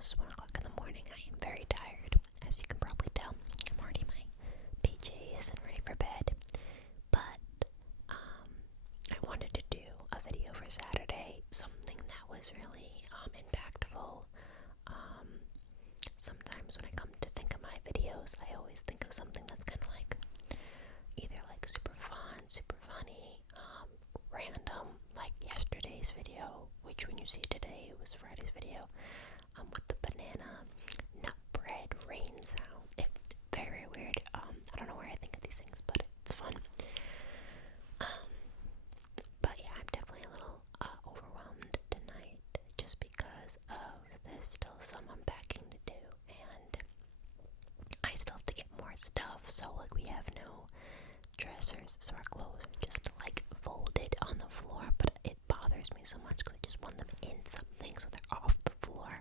almost 1 o'clock in the morning. I am very tired, as you can probably tell. I'm already in my PJs and ready for bed. But I wanted to do a video for Saturday, something that was really impactful. Sometimes when I come to think of my videos, I always think of something that's kind of like either like super fun, super funny, random, like yesterday's video, which when you see today, it was Friday's video, with the banana nut bread rain sound. It's very weird. I don't know where I think of these things, but it's fun. But yeah, I'm definitely a little overwhelmed tonight, just because of there's still some unpacking to do, and I still have to get more stuff. So like we have no dressers, so our clothes are just like folded on the floor, but it bothers me so much because I just want them in something so they're off the floor.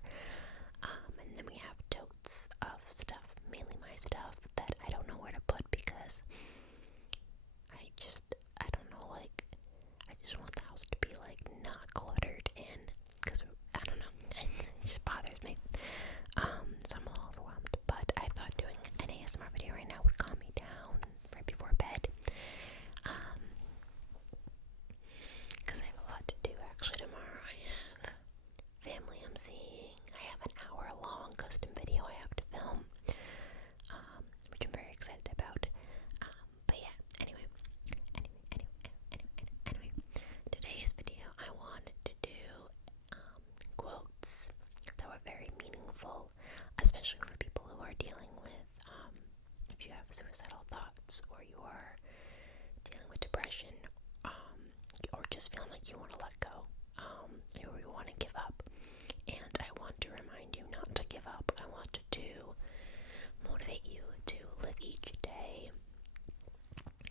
And then we have totes of stuff, mainly my stuff, that I don't know where to put because I don't know, like, I just want the house to be like not cluttered in, because I don't know, it just bothers me. So I'm a little overwhelmed, but I thought doing an ASMR video right now would calm me down right before bed. Because I have a lot to do actually tomorrow. I have family I'm seeing. I have an hour-long custom video I have to film, which I'm very excited about. But yeah, anyway, today's video I wanted to do quotes that were very meaningful, especially for people who are dealing with, if you have suicidal thoughts, or you are dealing with depression, or just feeling like you want to let go, or you want to give up. And I want to remind you not to give up. I want to motivate you to live each day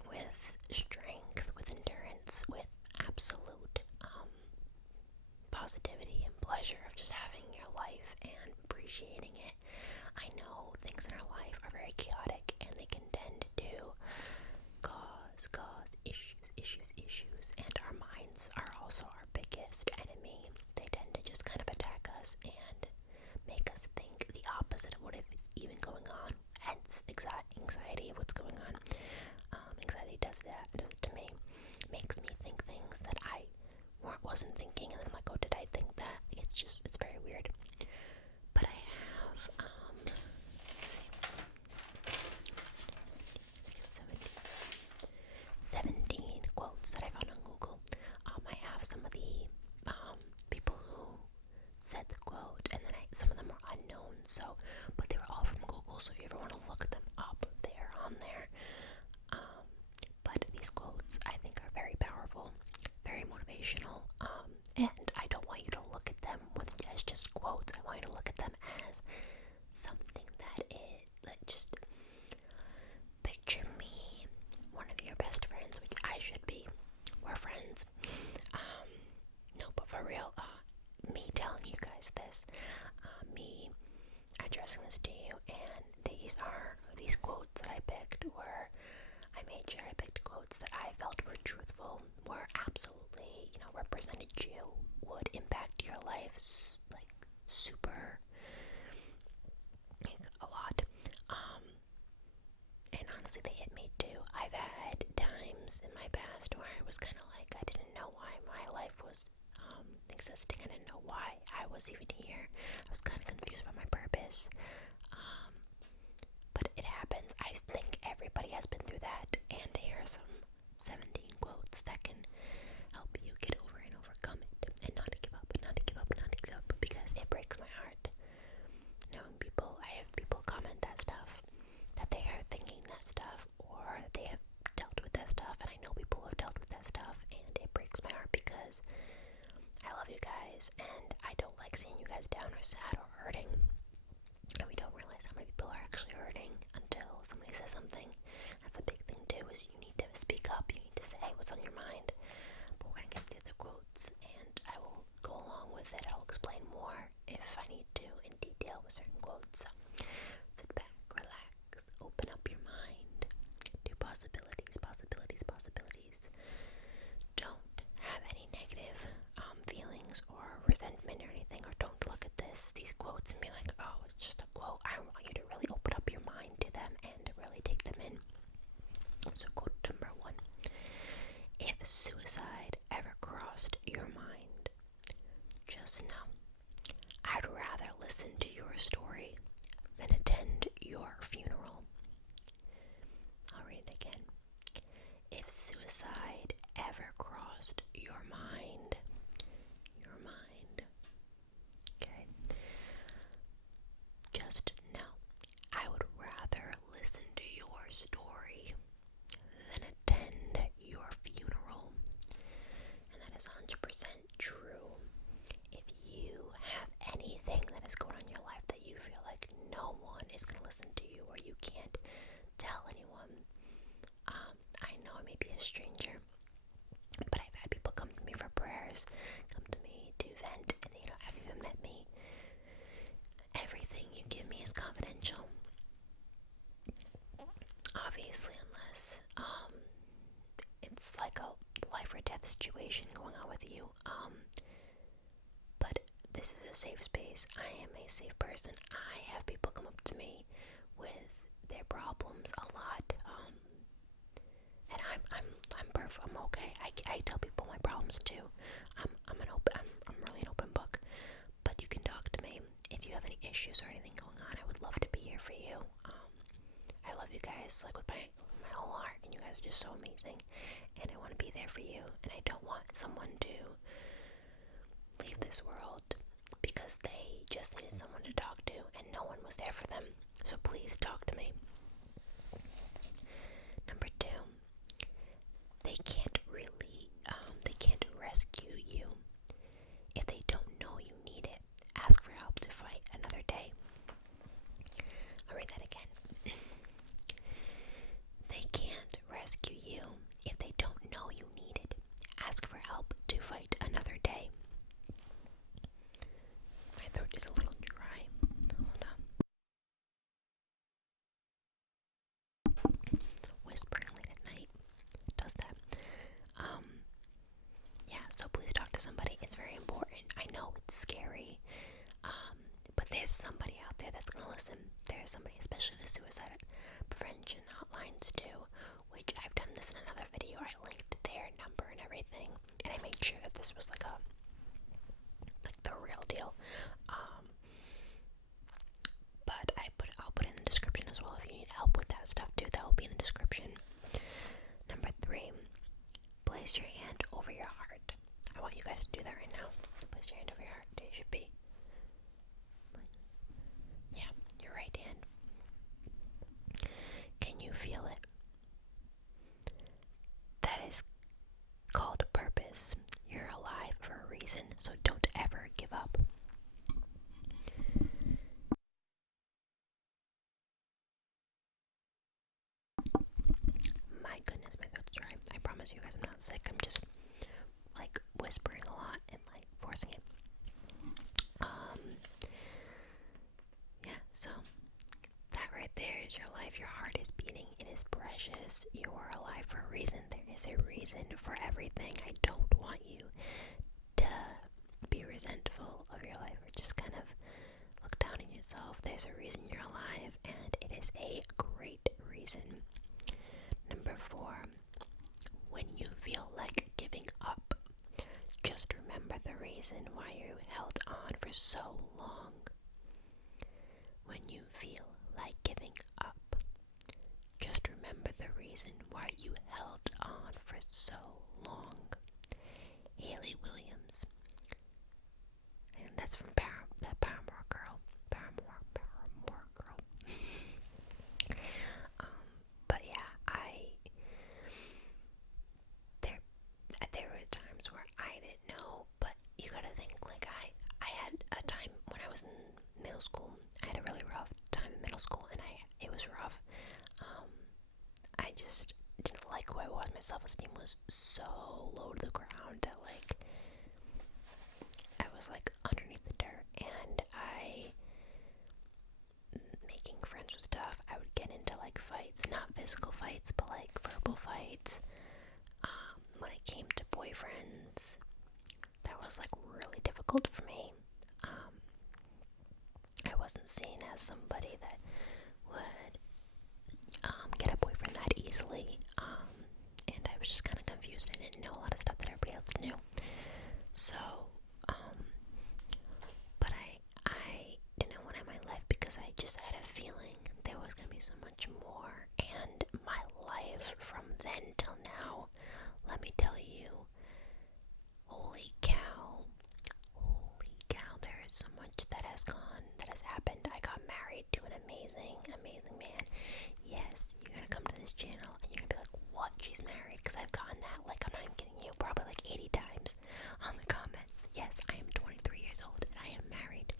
with strength, with endurance, with absolute positivity and pleasure of just having your life and appreciating it. I know things in our life are very chaotic, and they can tend to cause issues, and our minds are also our biggest enemy. They tend to just kind of attack us and make us think the opposite of what is even going on, hence anxiety of what's going on. Anxiety does it to me, makes me think things that I wasn't thinking, and then I'm like, oh, did I think that? It's very weird. But I have, let's see, 17 quotes that I found on Google. I have some of the people who said the quote, and then some of them are unknown, but they were all from Google, so if you ever want to look them up, they're on there. But these quotes, I think, are very powerful, very motivational, and I don't want you to look at them as just quotes. I want you to look at them as something that is, like, just picture me, one of your best friends, which I should be. We're friends. No, but for real, me telling you guys this, me addressing this to you, and these quotes that I picked I made sure I picked quotes that I felt were truthful, were absolutely, represented you, would impact your life, like, super, like, a lot. And honestly, they hit me too. I've had times in my past where I was kind of like, I didn't know why my life was existing. I didn't know why I was even here. I was kind of confused about my purpose. But it happens. I think everybody has been through that. And here are some 17 quotes that can help you get over and overcome it, and not to give up, because it breaks my heart knowing people. I have people comment that stuff, that they are thinking that stuff, or they have dealt with that stuff, and I know people have dealt with that stuff, and it breaks my heart because I love you guys, and I don't like seeing you guys down or sad or hurting. And we don't realize how many people are actually hurting until somebody says something. That's a big thing too, is you need to speak up. You need to say what's on your mind. But we're going to get through the quotes, and I will go along with it. I'll explain more if I need to in detail with certain quotes. So sit back, relax, open up your mind to possibilities. Don't have any negative feelings or resentment or anything, or don't look at these quotes and be like, oh, it's just a quote. I want you to really open up your mind to them and to really take them in. So quote number 1. If suicide ever crossed your mind, just know I'd rather listen to your story than attend your funeral. I'll read it again. If suicide ever crossed your mind, okay, just know I would rather listen to your story than attend your funeral. And that is 100% true. If you have anything that is going on in your life that you feel like no one is going to listen to you, or you can't tell anyone, I know I may be a stranger, but I've had people come to me for prayers, come to me to vent, and have you even met me? Everything you give me is confidential. Obviously, unless it's like a life or death situation going on with you. But this is a safe space. I am a safe person. I have people come up to me with their problems a lot. And I'm perfect. I'm okay. I tell people my problems too. I'm really an open book. But you can talk to me if you have any issues or anything going on. I would love to be here for you. I love you guys like with my whole heart, and you guys are just so amazing. And I want to be there for you. And I don't want someone to leave this world because they just needed someone to talk to, and no one was there for them. So please talk to me. Number 2. They can't rescue you if they don't know you need it. Ask for help to fight another day. I'll read that again. They can't rescue you if they don't know you need it. Ask for help to fight another day. My throat is a little dry. Hold on. Whispering late at night does that. Yeah, so please talk to somebody. It's very important. I know it's scary, but there's somebody out there that's gonna listen. There's somebody, especially the suicide prevention hotlines too, which I've done this in another video. I linked their number and everything, and I made sure that this was like the real deal. But I'll put it in the description as well if you need help with that stuff too. That will be in the description. Number 3, place your hand over your heart. I want you guys to do that right now. Place your hand over your heart. It should be. Yeah, your right hand. Can you feel it? That is called purpose. You're alive for a reason, so don't ever give up. My goodness, my throat's dry. I promise you guys I'm not sick. I'm just like whispering a lot and like forcing it. Yeah, so that right there is your life. Your heart is beating. It is precious. You are alive for a reason. There is a reason for everything. I don't want you to be resentful of your life or just kind of look down on yourself. There's a reason you're alive, and it is a great reason. Number 4, when you feel like giving up, just remember the reason why you held on for so long. When you feel like giving up, just remember the reason why you held on for so long. Haley Williams. And that's from Paramore girl. Paramore girl. But yeah, there were times where I didn't know, but you gotta think, like I had a time when I was in middle school. I had a really rough time in middle school, and it was rough. I just didn't like who I was. My self-esteem was so low to the ground that like I was like underneath the dirt, and making friends was tough. I would get into like fights, not physical fights, but like verbal fights. When it came to boyfriends, that was like really difficult for me. I wasn't seen as somebody that would get a boyfriend that easily. And I was just kind of confused. I didn't know a lot of stuff that everybody else knew. So, but I didn't want to have my life because I just had a feeling there was going to be so much more. And my life from then till now, let me tell you, holy cow, there is so much that has happened. I got married to an amazing man. Yes, you're gonna come to this channel and you're gonna be like, what? She's married? Because I've gotten that, like, I'm not even kidding you, probably like 80 times on the comments. Yes, I am 23 years old and I am married.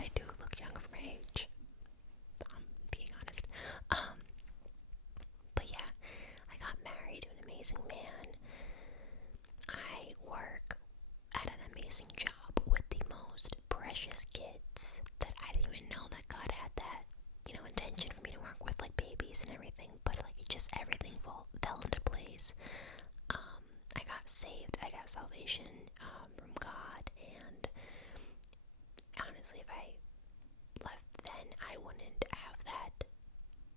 I do look young for my age. Being honest. But yeah, I got married to an amazing man. I work at an amazing job with the most precious kids that I didn't even know that God had that, intention for me to work with, like, babies and everything, but like just everything fell into place. I got saved, I got salvation from God, and honestly, if I left then, I wouldn't have that,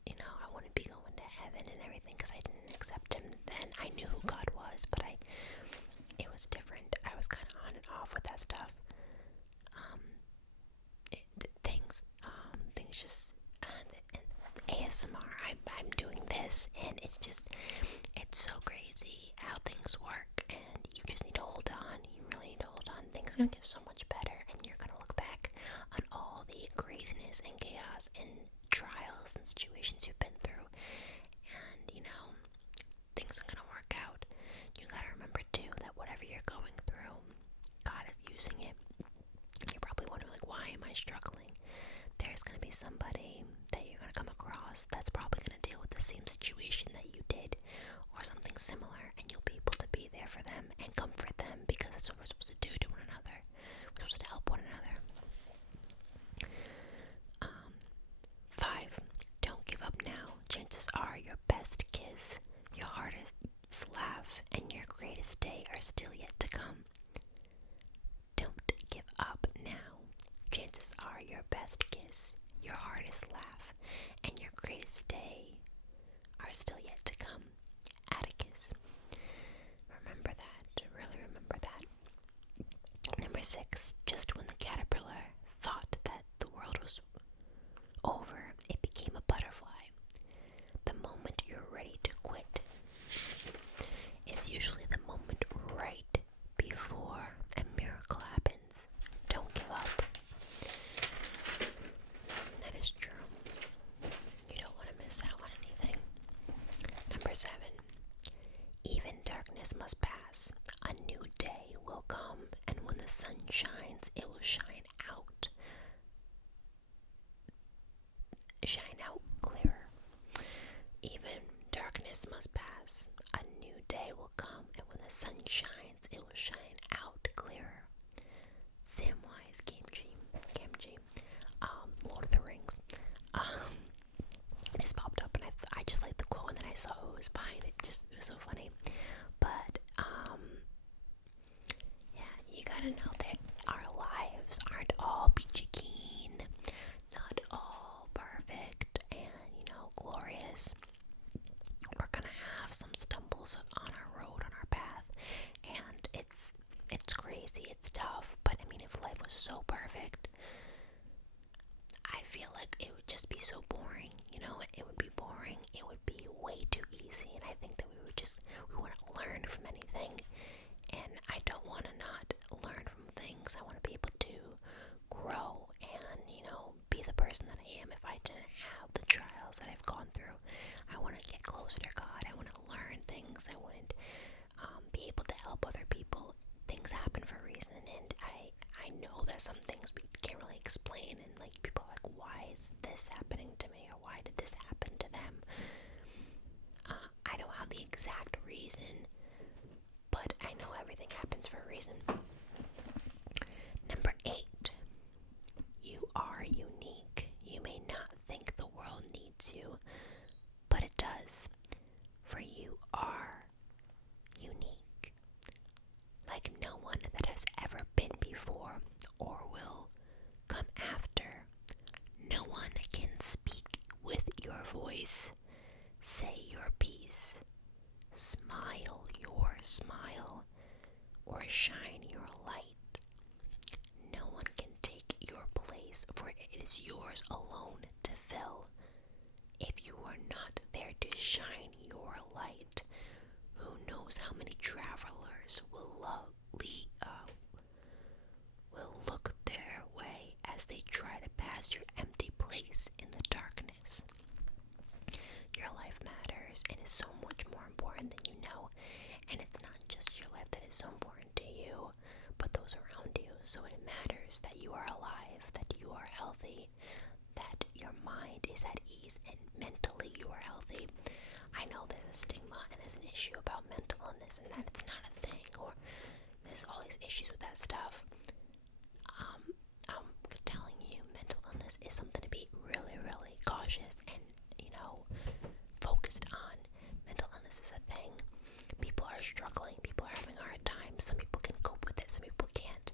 I wouldn't be going to heaven and everything because I didn't accept him then. I knew who God was, but it was different. I was kind of on and off with that stuff. Things just, ASMR, I'm doing this, and it's so crazy how things work, and you just need to hold on. You really need to hold on. Things are going to get so much better, and you're going to look back on all the craziness and chaos and trials and situations you've been through, and, things are going to work out. You got to remember, too, that whatever you're going through, God is using it. You're probably wondering, like, why am I struggling? There's going to be somebody that you're going to come across that's probably going to deal with the same situation that you did, or something similar, and you'll be able to be there for them and comfort them, because that's what we're supposed to do to one another. We're supposed to help one another. 5. Don't give up now. Chances are your best kiss, your hardest laugh, and your greatest day are still yet to come. Don't give up now. Chances are your best kiss, your hardest laugh, and your greatest day are still yet to come. Atticus. Remember that. Really remember that. Number 6. Just when the caterpillar thought that the world was over, it became a butterfly. The moment you're ready to quit is usually the moment right before a miracle happens. Don't give up. That is true. You don't want to miss out on anything. Number 7. Even darkness must pass. A new day will come, and when the sun shines, it will shine out. Shine out clearer. Even darkness must pass. A new day will come, and when the sun shines, it will shine out clearer. Samwise Gamgee. Lord of the Rings. This popped up, and I just liked the quote, and then I saw who was behind it. It was so funny. But yeah, you gotta know that our lives aren't all peachy keen, not all perfect and, glorious. We're gonna have some stumbles on our road, on our path, and it's crazy, it's tough, but I mean, if life was so perfect, I feel like it would just be so boring, it would be boring, it would be way too easy, and I think that we want to learn from anything, and I don't want to not learn from things. I want to be able to grow and, be the person that I am. If I didn't have the trials that I've gone through, I want to get closer to God. I want to learn things. I want to be able to help other people. Things happen for a reason, and I know that some things we can't really explain, and like people are like, why is this happening to me, or why did this happen to them? I don't have the exact reason, but I know everything happens for a reason. Number 8. You are unique. You may not think the world needs you, but it does. For you are unique. Like no one that has ever been before or will come after voice, say your piece, smile your smile, or shine your light. No one can take your place, for it is yours alone to fill. If you are not there to shine your light, who knows how many travelers will look their way as they try to pass your empty place in the darkness. Your life matters and is so much more important than you know, and it's not just your life that is so important to you, but those around you. So it matters that you are alive, that you are healthy, that your mind is at ease, and mentally you are healthy. I know there's a stigma and there's an issue about mental illness and that it's not a thing, or there's all these issues with that stuff. I'm telling you, mental illness is something to be really, really cautious and, focused on. Mental illness is a thing. People are struggling. People are having a hard time. Some people can cope with it. Some people can't.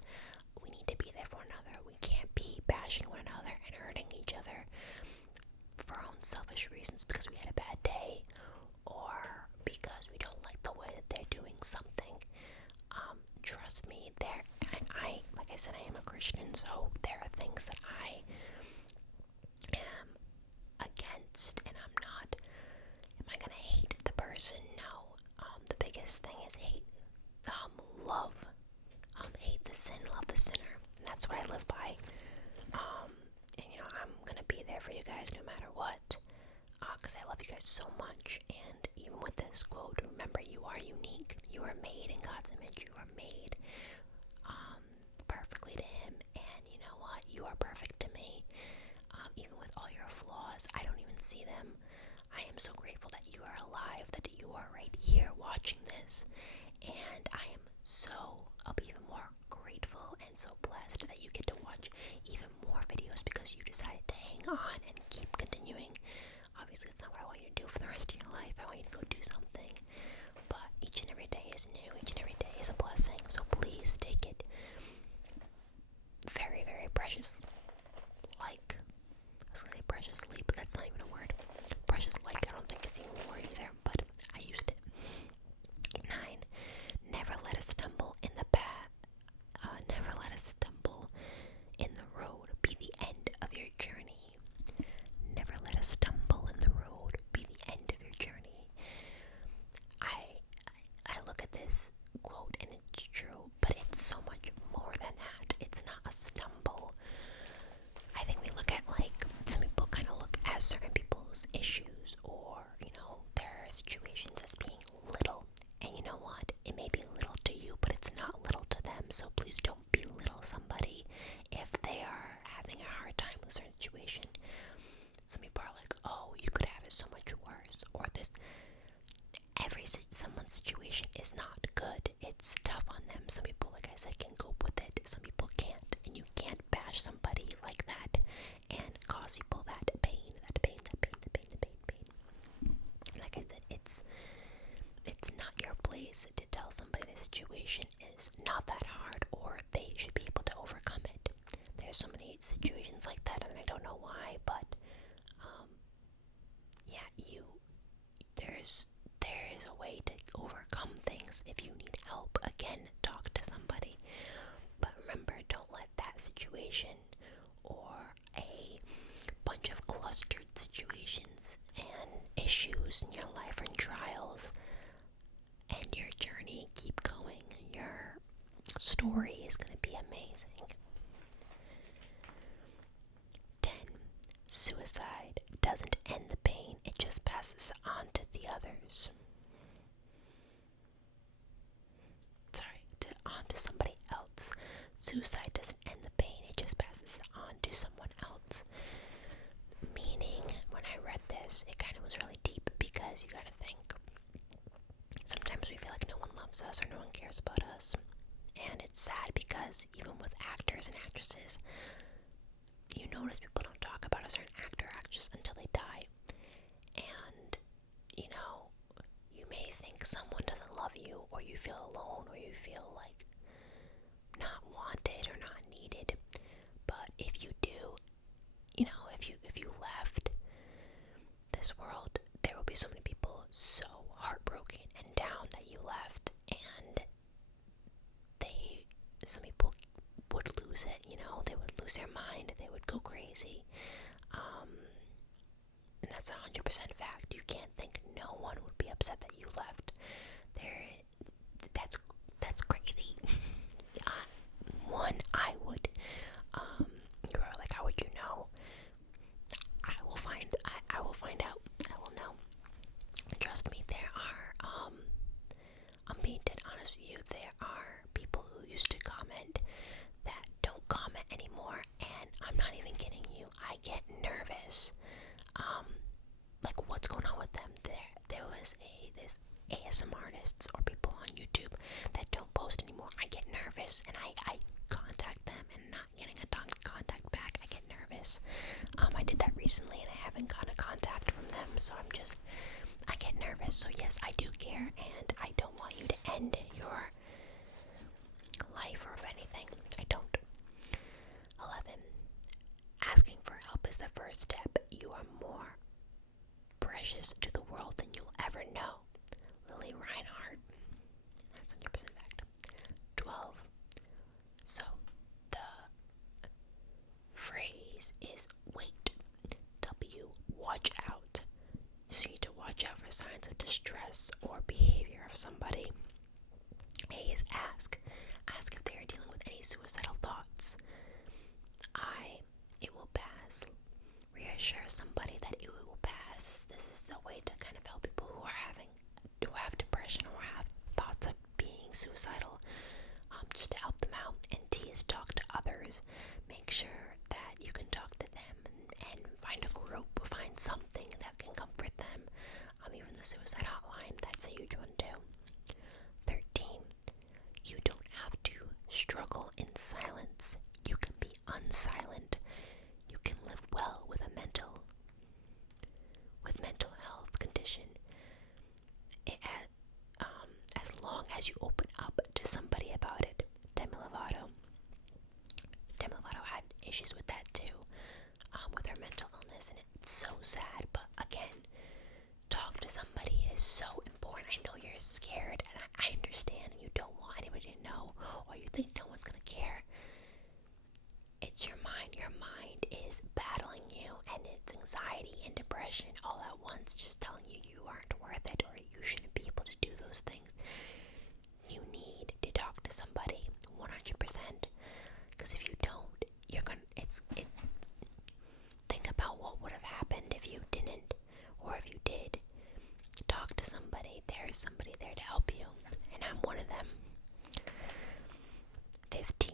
We need to be there for one another. We can't be bashing one another and hurting each other for our own selfish reasons because we had a bad day or because we don't like the way that they're doing something. Trust me, I like I said, I am a Christian, so there are things that I am against, and I'm not. Am I gonna hate the person? No. The biggest thing is hate. Love. Hate the sin, love the sinner. And that's what I live by. And I'm gonna be there for you guys no matter what. Because I love you guys so much. And even with this quote, remember, you are unique. You are made in God's image. You are made perfectly to Him. And you know what? You are perfect to me. Even with all your flaws, I don't even see them. I am so grateful that you are alive, that you are right here watching this. And I'll be even more grateful and so blessed that you get to watch even more videos because you decided to hang on and keep continuing. Obviously, it's not what I want you to do for the rest of your life. I want you to go do something. But each and every day is new. Each and every day is a blessing. So please take it very, very precious. I was going to say preciously, but that's not even a word. Precious I don't think it's even a word either, but I used it. 9. Never let a stumble in the path. Never let a stumble in the road be the end of your journey. Never let a stumble in the road be the end of your journey. I look at this quote and it's true, but it's so much more than that. It's not a stumble. I think we look at some people kind of look at certain people's issues or their situations as being little, and you know what, it may be little to you, but it's not little to them. So please don't belittle somebody if they are having a hard time with a certain situation. Some people are like, oh, you could have it so much worse, or this. Someone's situation is not good. It's tough on them. Some people, like I said, can cope with it. Some people can't, and you can't bash somebody like that and cause people that pain. Like I said, it's not your place to tell somebody the situation is not that hard or they should be able to overcome it. There's so many situations like that, and I don't know why, but there is a way to overcome things. If you need help, again, talk to somebody. But remember, don't let that situation or a bunch of clustered situations and issues in your life and trials and your journey keep going. Your story is going to be amazing. 10. Suicide doesn't end the pain, it just passes on to the others. On to somebody else. Suicide doesn't end the pain, it just passes it on to someone else. Meaning, when I read this, it kind of was really deep because you gotta think. Sometimes we feel like no one loves us or no one cares about us. And it's sad because even with actors and actresses, you notice people don't talk about a certain actor or actress until they die. And, you may think someone doesn't love you, or you feel alone, or you feel like not wanted or not needed. But if you do, if you left this world some people would lose it, they would lose their mind, they would go crazy. And that's 100% fact. You can't think no one would be upset that you left. That's crazy. I would. You are like, how would you know? I will find out. I will know. Trust me, there are, I'm being dead honest with you, there are people who used to comment that don't comment anymore, and I'm not even kidding you, I get nervous. Like, what's going on with them? There was this ASMR artists or people on YouTube that don't post anymore. I get nervous, and I contact them, and not getting a contact back, I get nervous. I did that recently, and I haven't gotten a contact from them, so I get nervous. So yes, I do care, and I don't want you to end your life or of anything. I don't. 11. Asking for help is the first step. You are more precious to the world than you'll ever know. Lily Reinhardt. That's 100% fact. 12. So the phrase is wait. W, watch out. So you need to watch out for signs of distress or behavior of somebody. A is ask. Ask if they are dealing with any suicidal thoughts. I, it will pass. Reassure somebody that it will pass. This is a way to kind of help people who have depression or have thoughts of being suicidal, just to help them out. And T is talk to others. Make sure that you can talk to them and find a group, find something that can comfort them. Even the suicide hotline, that's a huge one too. 13. You don't have to struggle in silence. You can be unsilent. You can live well with a mental health condition. As long as you open up to somebody about it. Demi Lovato had issues with that too, with her mental illness, and it's so sad. But again, talk to somebody is so important. I know you're scared, and I understand, and you don't want anybody to know, or you think no one's gonna care. It's your mind. Your mind is battling you, and it's anxiety and depression all at once, just telling you you aren't worth it, or you shouldn't be able to do those things. You need to talk to somebody 100%, because if you don't, you're gonna. Think about what would have happened if you didn't, or if you did. Talk to somebody. There is somebody there to help you, and I'm one of them. 15.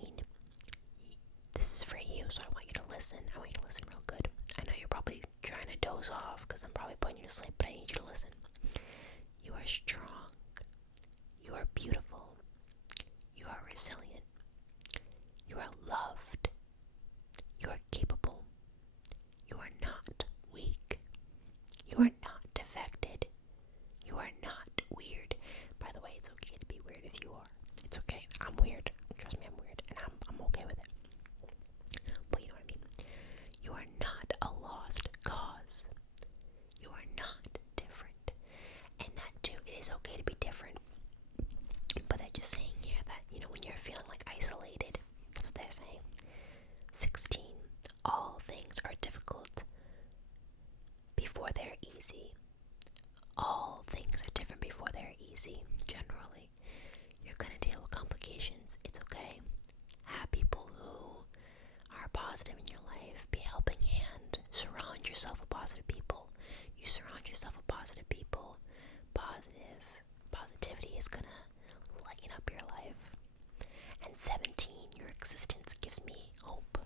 This is for you, so I want you to listen. I want you to listen real good. I know you're probably trying to doze off because I'm probably putting you to sleep, but I need you to listen. You are strong. You are beautiful. You are resilient. You are loved. You are capable. You are not weak. You are not defected. You are not weird. By the way, it's okay to be weird if you are. It's okay. I'm weird. Trust me, I'm weird, and I'm okay with it. But you know what I mean? You are not a lost cause. You are not different. And that too, it is okay to be different. But they're just saying here that, when you're feeling like isolated, that's what they're saying. 16. All things are difficult before they're easy. All things are different before they're easy, generally. You're gonna deal with complications. It's okay. Have people who are positive in your life. Be a helping hand. Surround yourself with positive people. You surround yourself with positive people. Positivity is gonna lighten up your life. And 17, your existence gives me hope.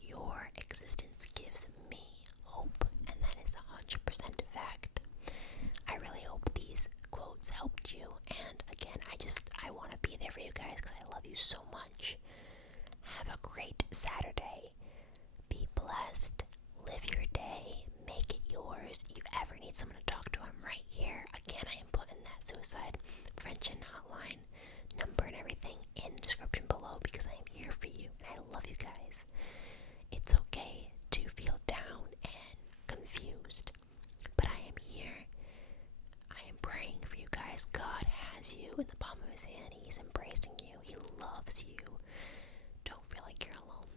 Your existence gives me hope, and that is 100% fact. I really hope these quotes helped you, and again, I want to be there for you guys because I love you so much. Have a great Saturday. Be blessed. Live your day. Make it yours. If you ever need someone to talk to, I'm right here. Again, I am putting that suicide prevention hotline number and everything in the description below because I am here for you, and I love you guys. It's okay to feel down and confused, but I am here. I am praying for you guys. God has has you in the palm of his hand. He's embracing you. He loves you. Don't feel like you're alone.